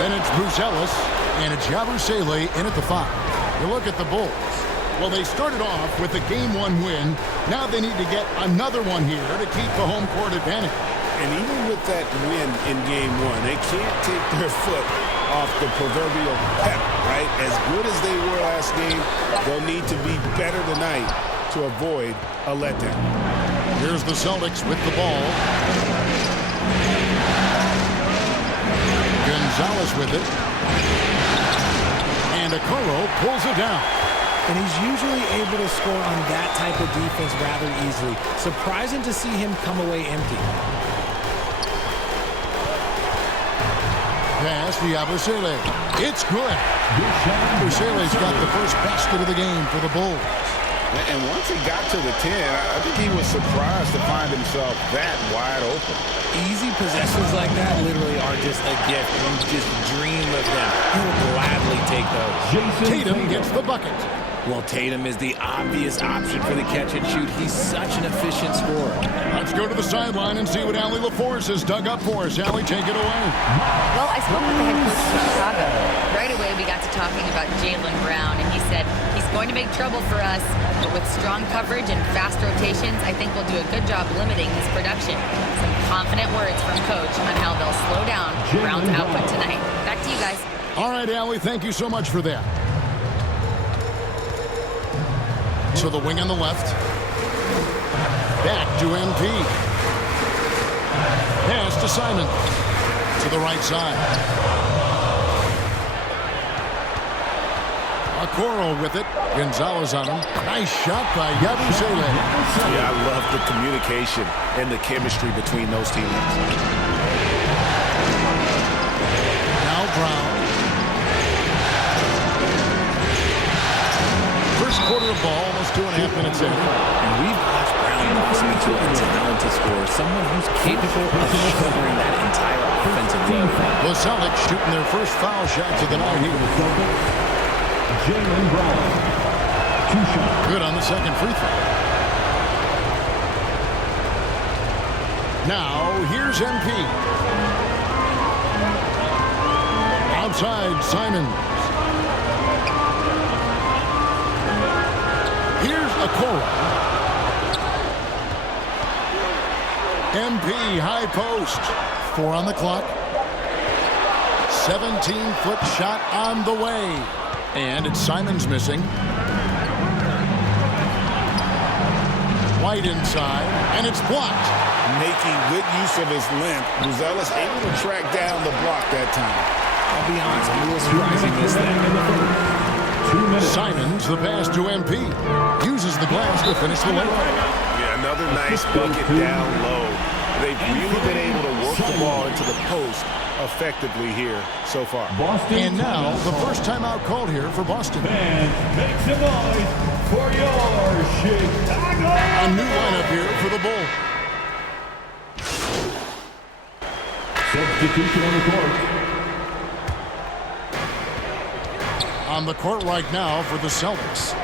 Then it's Brucelis, and it's Yabusele in at the 5. You look at the Bulls. Well, they started off with a Game 1 win. Now they need to get another one here to keep the home court advantage. And even with that win in Game 1, they can't take their foot off the proverbial pep, right? As good as they were last game, they'll need to be better tonight to avoid a letdown. Here's the Celtics with the ball. Gonzalez with it. And Okoro pulls it down. And he's usually able to score on that type of defense rather easily. Surprising to see him come away empty. Pass to Yabusele. It's good. Yabusele's got the first basket of the game for the Bulls. And once he got to the 10, I think he was surprised to find himself that wide open. Easy possessions like that literally are just a gift. You just dream of them. He will gladly take those. Tatum gets the bucket. Well, Tatum is the obvious option for the catch and shoot. He's such an efficient scorer. Let's go to the sideline and see what Allie LaForce has dug up for us. Allie, take it away. Well, I spoke with the head coach of Chicago. Right away, we got to talking about Jaylen Brown, and he said he's going to make trouble for us, but with strong coverage and fast rotations, I think we'll do a good job limiting his production. Some confident words from Coach on how they'll slow down Brown's output tonight. Back to you guys. All right, Allie, thank you so much for that. To the wing on the left. Back to MP. Pass to Simon. To the right side. Okoro with it. Gonzalez on him. Nice shot by Yabusele. Yeah, I love the communication and the chemistry between those teammates. Now Brown. First quarter of ball, almost 2.5 minutes in. And we've watched Brown blossom into a talented scorer, someone who's capable of covering that entire offensive load. The Celtics shooting their first foul shots of the night here. Jaylen Brown, 2 shots. Good on the second free throw. Now, here's MP. Outside, Simon. Here's Okoro. MP, high post. 4 on the clock. 17-foot shot on the way. And it's Simon's missing. White inside, and it's blocked. Making good use of his length, Brucelis able to track down the block that time. I'll be honest, I'm a little surprised he missed that. Simons, the pass to MP. Uses the glass to finish the layup. Yeah, another nice bucket down low. They've really been able to work the ball into the post effectively here so far. And now, the first timeout called here for Boston. Fans, make some noise for your Chicago! A new lineup here for the Bulls. Substitution on the court. On the court right now for the Celtics.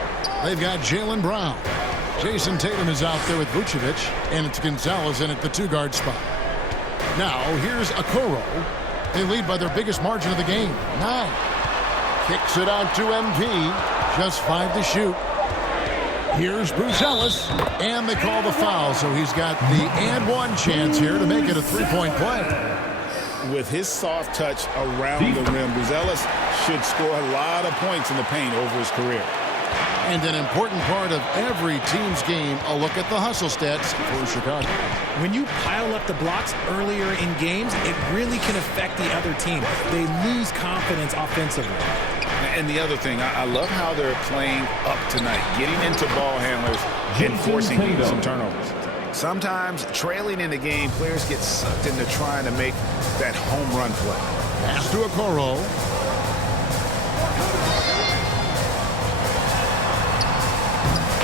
They've got Jaylen Brown. Jason Tatum is out there with Vucevic, and it's Gonzalez in at the 2-guard spot. Now, here's Okoro. They lead by their biggest margin of the game, 9. Kicks it out to MP. Just 5 to shoot. Here's Brucelis, and they call the foul, so he's got the and one chance here to make it a 3-point play. With his soft touch around the rim, Brucelis should score a lot of points in the paint over his career. And an important part of every team's game, a look at the hustle stats for Chicago. When you pile up the blocks earlier in games, it really can affect the other team. They lose confidence offensively. And the other thing, I love how they're playing up tonight, getting into ball handlers and forcing some turnovers. Sometimes trailing in the game, players get sucked into trying to make that home run play. Pass to Okoro.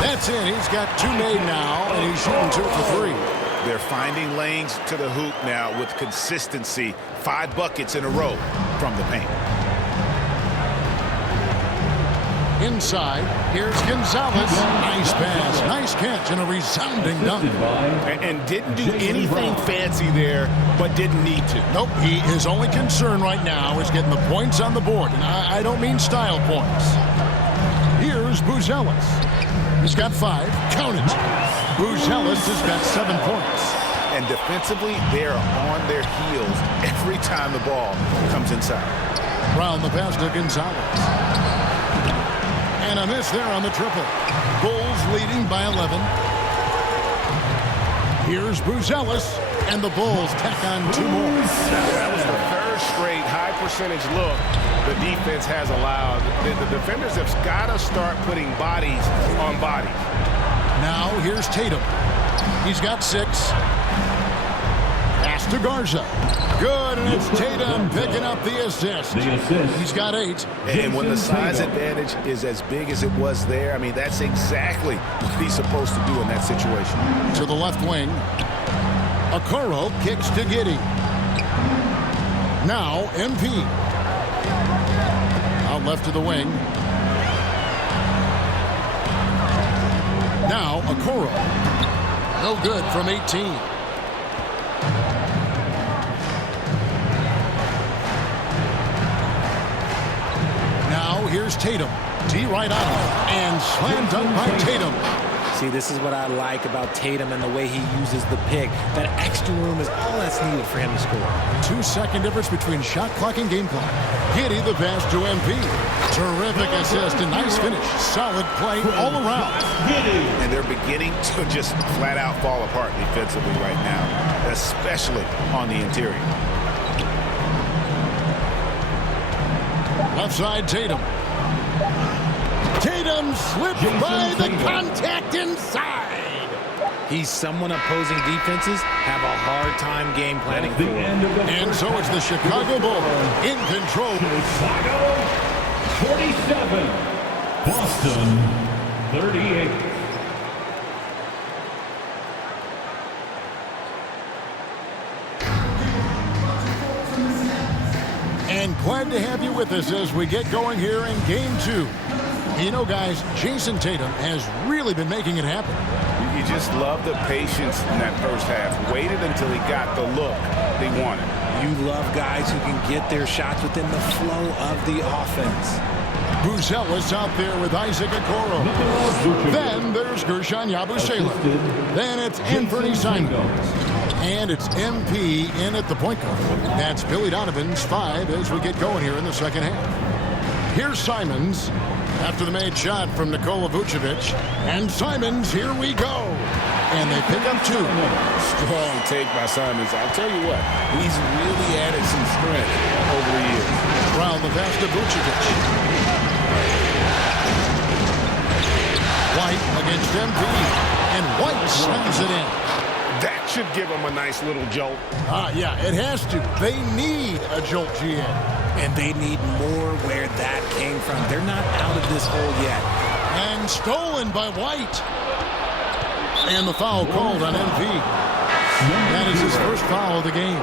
That's it. He's got 2 made now, and he's shooting 2 for 3. They're finding lanes to the hoop now with consistency. 5 buckets in a row from the paint. Inside, here's Gonzalez. Nice pass, nice catch, and a resounding dunk. And didn't do anything fancy there, but didn't need to. Nope, his only concern right now is getting the points on the board. And I don't mean style points. Here's Buzelis. He's got 5. Count it. Buzelis has got 7 points. And defensively, they're on their heels every time the ball comes inside. Brown the pass to Gonzalez. And a miss there on the triple. Bulls leading by 11. Here's Buzelis, and the Bulls tack on 2 more. That was the 3rd straight high percentage look the defense has allowed. The defenders have got to start putting bodies on bodies. Now here's Tatum. He's got 6. Pass to Garza. Good, and it's Tatum picking up the assist. He's got 8. And when the size advantage is as big as it was there, I mean, that's exactly what he's supposed to do in that situation. To the left wing. Okoro kicks to Giddey. Now MP. Out left to the wing. Now Okoro. No good from 18. Now here's Tatum. D right on him. And slam dunk by Tatum. See, this is what I like about Tatum and the way he uses the pick. That extra room is all that's needed for him to score. 2-second difference between shot clock and game clock. Giddey the pass to MP. Terrific assist and nice finish. Solid play all around. And they're beginning to just flat out fall apart defensively right now, especially on the interior. Left side Tatum. Tatum slipped by the contact inside. He's someone opposing defenses have a hard time game planning for. And so it's the Chicago Bulls in control. Chicago 47, Boston 38. And glad to have you with us as we get going here in Game 2. You know, guys, Jason Tatum has really been making it happen. You just love the patience in that first half. Waited until he got the look they wanted. You love guys who can get their shots within the flow of the offense. Buzelis out there with Isaac Okoro. Then there's Gershon Yabusele. Then it's Anthony Simons. And it's MP in at the point guard. That's Billy Donovan's 5 as we get going here in the second half. Here's Simons after the made shot from Nikola Vucevic. And Simons, here we go. And they pick up 2. Strong take by Simons. I'll tell you what, he's really added some strength over the years. Brown the pass to Vucevic. White against MP. And White slams it in. That should give them a nice little jolt. Yeah, it has to. They need a jolt, GM. And they need more where that came from. They're not out of this hole yet. And stolen by White. And the foul called on MP. That is his first foul of the game.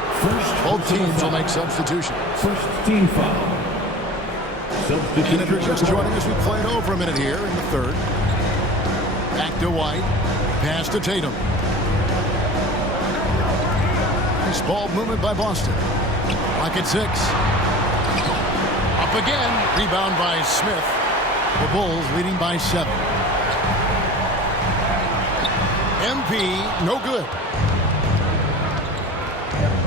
Both teams will make substitution. First team foul. And if you're just joining us, we played over a minute here in the third. Back to White. Pass to Tatum. Nice ball movement by Boston. Clock at 6. Up again. Rebound by Smith. The Bulls leading by 7. MP, no good.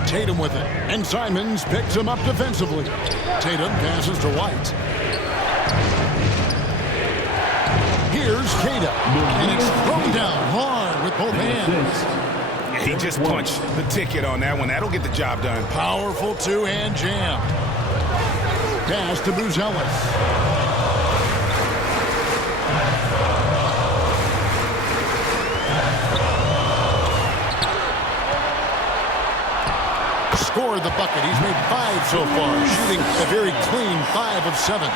Tatum with it. And Simons picks him up defensively. Tatum passes to White. Here's Tatum. And it's thrown down hard with both hands. He just punched the ticket on that one. That'll get the job done. Powerful two-hand jam. Pass to Buzelis. Scored the bucket. He's made 5 so far, shooting a very clean 5 of 7.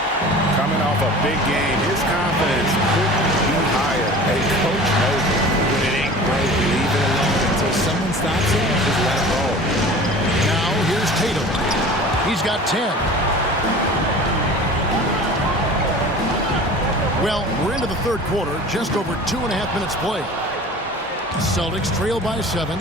Coming off a big game, his confidence couldn't be higher. Hey, coach knows it. When it ain't broke, leave it alone until someone stops it. Just let it roll. Now here's Tatum. He's got 10. Well, we're into the third quarter, just over 2.5 minutes played. Celtics trail by 7.